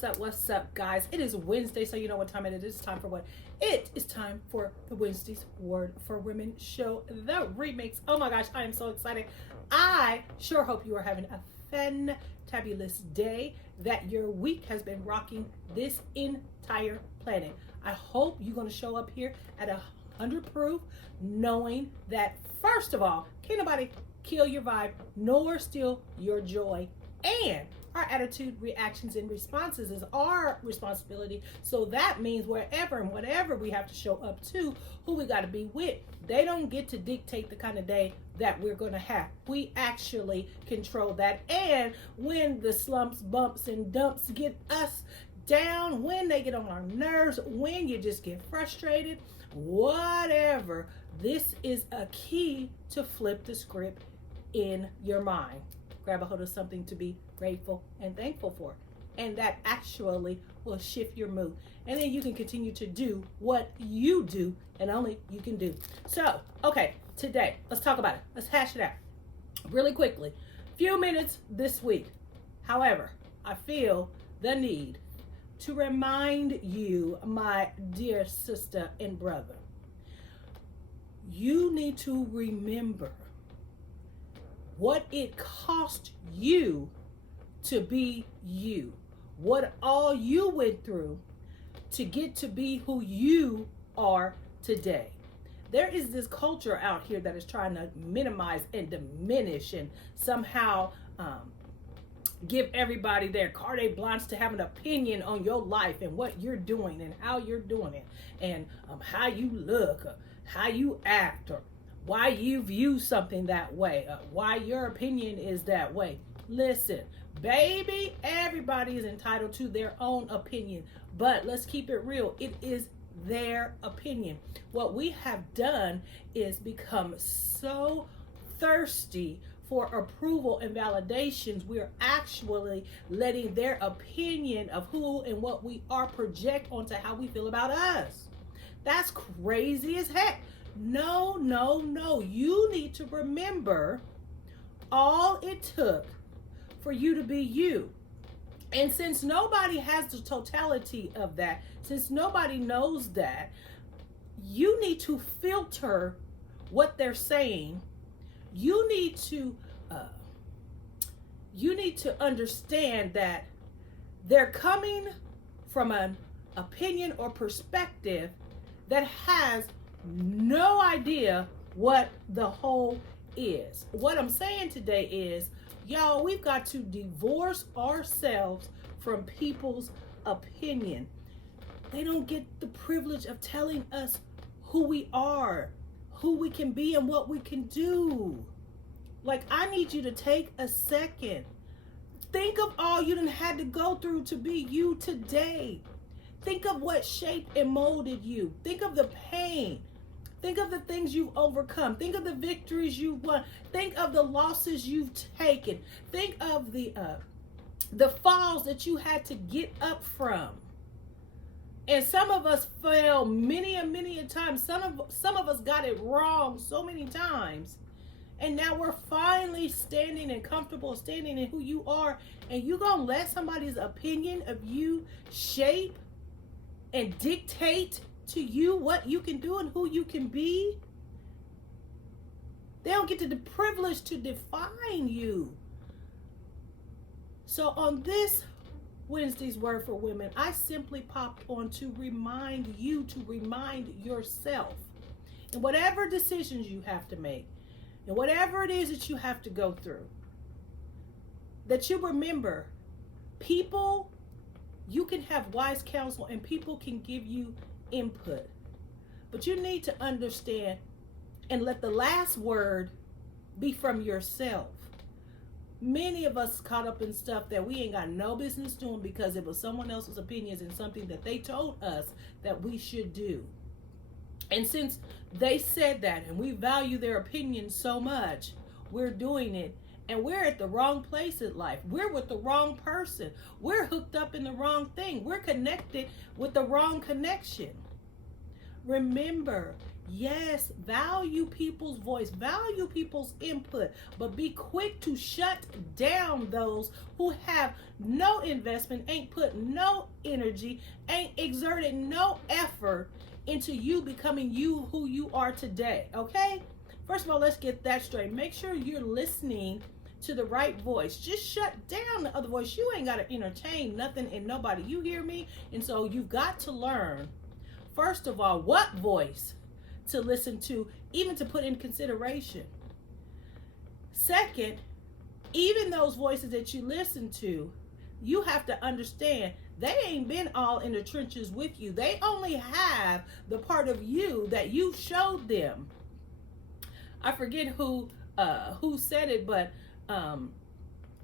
What's up, guys? It is Wednesday, so you know what time it is. It's time for what? It is time for the Wednesday's Word for Women show, the REmiX. Oh my gosh, I am so excited. I sure hope you are having a fantabulous day, that your week has been rocking this entire planet. I hope you're going to show up here at 100 proof, knowing that, first of all, can't nobody kill your vibe nor steal your joy. And our attitude, reactions, and responses is our responsibility. So that means wherever and whatever we have to show up to, who we got to be with, they don't get to dictate the kind of day that we're going to have. We actually control that. And when the slumps, bumps, and dumps get us down, when they get on our nerves, when you just get frustrated, whatever, this is a key to flip the script in your mind. Grab a hold of something to be grateful and thankful for, and that actually will shift your mood, and then you can continue to do what you do and only you can do. So okay, today let's talk about it. Let's hash it out really quickly. Few minutes this week. However, I feel the need to remind you, my dear sister and brother, you need to remember what it cost you to be you, what all you went through to get to be who you are today. There is this culture out here that is trying to minimize and diminish and somehow give everybody their carte blanche to have an opinion on your life and what you're doing and how you're doing it, and how you look, or how you act, or why you view something that way, why your opinion is that way. Listen, baby, everybody is entitled to their own opinion, but let's keep it real. It is their opinion. What we have done is become so thirsty for approval and validations. We're actually letting their opinion of who and what we are project onto how we feel about us. That's crazy as heck. No. You need to remember all it took for you to be you. And since nobody has the totality of that, since nobody knows that, you need to filter what they're saying. You need to understand that they're coming from an opinion or perspective that has no idea what the whole is. What I'm saying today is, y'all, we've got to divorce ourselves from people's opinion. They don't get the privilege of telling us who we are, who we can be, and what we can do. Like, I need you to take a second. Think of all you done had to go through to be you today. Think of what shaped and molded you. Think of the pain. Think of the things you've overcome. Think of the victories you've won. Think of the losses you've taken. Think of the falls that you had to get up from. And some of us fell many a times. Some of us got it wrong so many times. And now we're finally standing and comfortable standing in who you are. And you gonna let somebody's opinion of you shape and dictate to you what you can do and who you can be? They don't get the privilege to define you. So on this Wednesday's Word for Women, I simply popped on to remind you, to remind yourself, in whatever decisions you have to make, and whatever it is that you have to go through, that you remember, people, you can have wise counsel and people can give you input, but you need to understand and let the last word be from yourself. Many of us caught up in stuff that we ain't got no business doing because it was someone else's opinions and something that they told us that we should do. And since they said that and we value their opinion so much, we're doing it. And we're at the wrong place in life. We're with the wrong person. We're hooked up in the wrong thing. We're connected with the wrong connection. Remember, Yes, value people's voice, value people's input, but be quick to shut down those who have no investment, ain't put no energy, ain't exerted no effort into you becoming you who you are today. Okay? First of all, let's get that straight. Make sure you're listening to the right voice. Just shut down the other voice. You ain't got to entertain nothing and nobody. You hear me? And so you've got to learn, first of all, what voice to listen to, even to put in consideration. Second, even those voices that you listen to, you have to understand they ain't been all in the trenches with you. They only have the part of you that you showed them. I forget who said it, but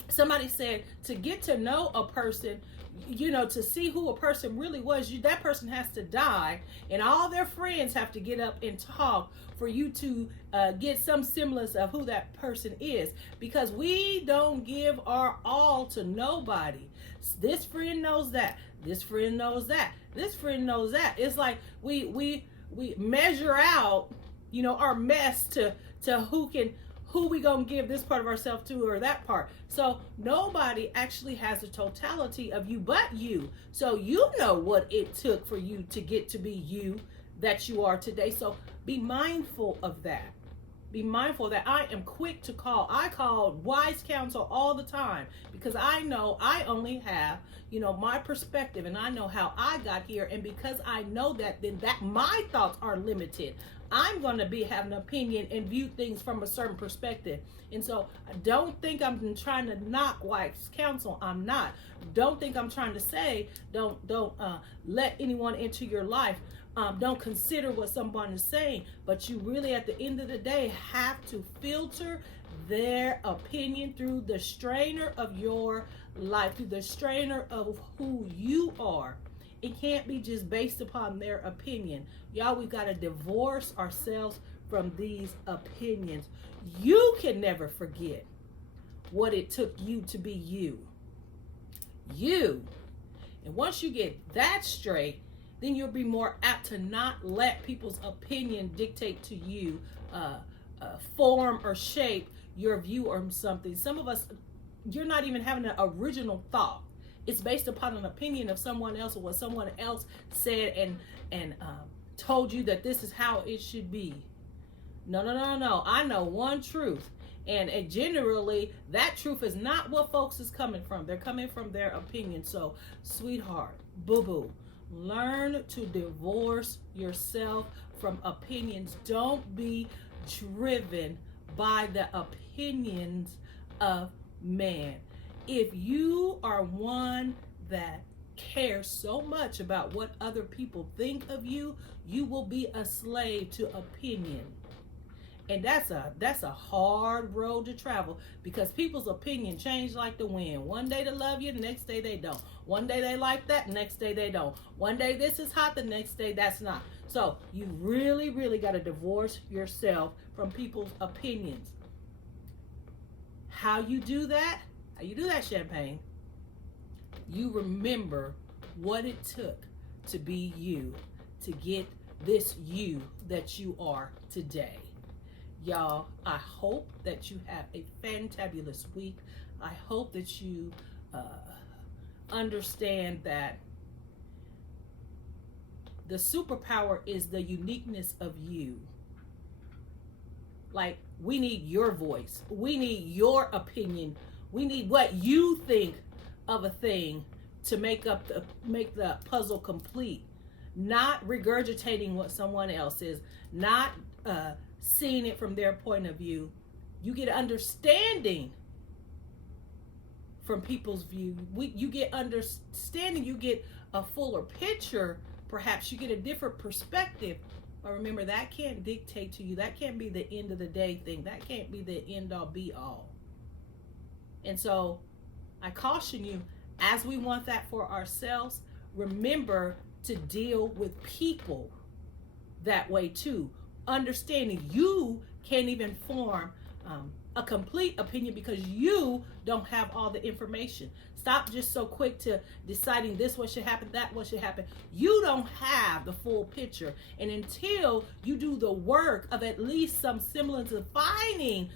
somebody said to get to know a person, to see who a person really was, that person has to die, and all their friends have to get up and talk for you to get some semblance of who that person is, because we don't give our all to nobody. This friend knows that. This friend knows that. This friend knows that. It's like we measure out, our mess to who we gonna give this part of ourselves to or that part. So nobody actually has the totality of you but you. So you know what it took for you to get to be you that you are today. So be mindful of that. Be mindful that I am quick to call. I call wise counsel all the time because I know I only have, my perspective, and I know how I got here. And because I know that, then that my thoughts are limited. I'm going to have an opinion and view things from a certain perspective. And so don't think I'm trying to knock wise counsel. I'm not. Don't think I'm trying to say don't let anyone into your life. Don't consider what someone is saying, but you really at the end of the day have to filter their opinion through the strainer of your life, through the strainer of who you are. It can't be just based upon their opinion. Y'all, we've got to divorce ourselves from these opinions. You can never forget what it took you to be you. You. And once you get that straight, then you'll be more apt to not let people's opinion dictate to you, form or shape your view on something. Some of us, you're not even having an original thought. It's based upon an opinion of someone else or what someone else said and told you that this is how it should be. No. I know one truth. And generally, that truth is not what folks is coming from. They're coming from their opinion. So, sweetheart, boo-boo, learn to divorce yourself from opinions. Don't be driven by the opinions of man. If you are one that cares so much about what other people think of you, you will be a slave to opinion. And that's a hard road to travel because people's opinion change like the wind. One day they love you, the next day they don't. One day they like that, the next day they don't. One day this is hot, the next day that's not. So you really, really got to divorce yourself from people's opinions. How you do that? Champagne? You remember what it took to be you, to get this you that you are today. Y'all, I hope that you have a fantabulous week. I hope that you understand that the superpower is the uniqueness of you. Like, we need your voice. We need your opinion. We need what you think of a thing to make the puzzle complete. Not regurgitating what someone else is. Not seeing it from their point of view. You get understanding from people's view. You get understanding. You get a fuller picture. Perhaps you get a different perspective. But remember, that can't dictate to you. That can't be the end of the day thing. That can't be the end all be all. And so I caution you, as we want that for ourselves, remember to deal with people that way too. Understanding you can't even form a complete opinion because you don't have all the information. Stop just so quick to deciding this one should happen, that one should happen. You don't have the full picture. And until you do the work of at least some semblance of finding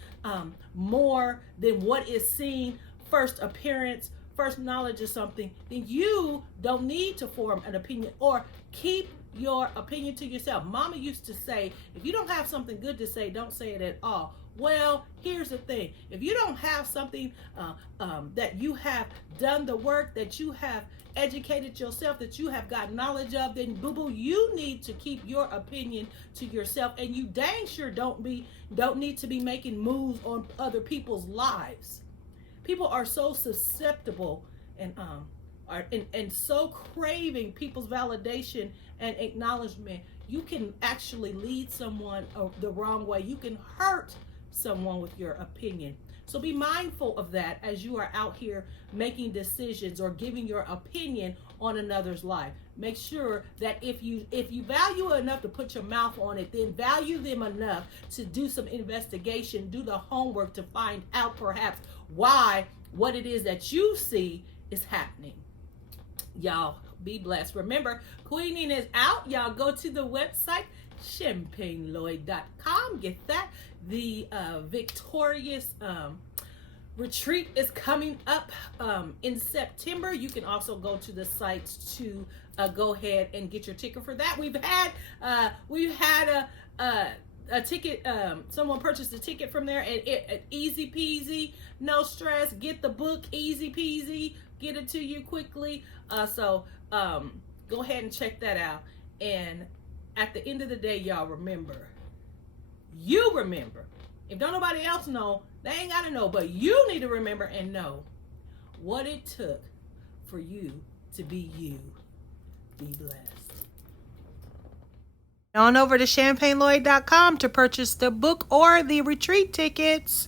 more than what is seen, first appearance, first knowledge of something, then you don't need to form an opinion or keep your opinion to yourself. Mama used to say, if you don't have something good to say, don't say it at all. Well, here's the thing. If you don't have something that you have done the work, that you have educated yourself, that you have got knowledge of, then boo-boo, you need to keep your opinion to yourself. And you dang sure don't need to be making moves on other people's lives. People are so susceptible and so craving people's validation and acknowledgement. You can actually lead someone the wrong way. You can hurt someone with your opinion. So be mindful of that as you are out here making decisions or giving your opinion on another's life. Make sure that if you value it enough to put your mouth on it, then value them enough to do some investigation, do the homework to find out perhaps why what it is that you see is happening. Y'all be blessed. Remember, Queening is out. Y'all go to the website champagneloyd.com. Get that. The victorious retreat is coming up in September. You can also go to the sites to go ahead and get your ticket for that. We've had a ticket. Someone purchased a ticket from there, and it easy peasy, no stress. Get the book, easy peasy. Get it to you quickly. So go ahead and check that out. And at the end of the day, y'all remember. You remember. If don't nobody else know, they ain't got to know. But you need to remember and know what it took for you to be you. Be blessed. On over to champagneloyd.com to purchase the book or the retreat tickets.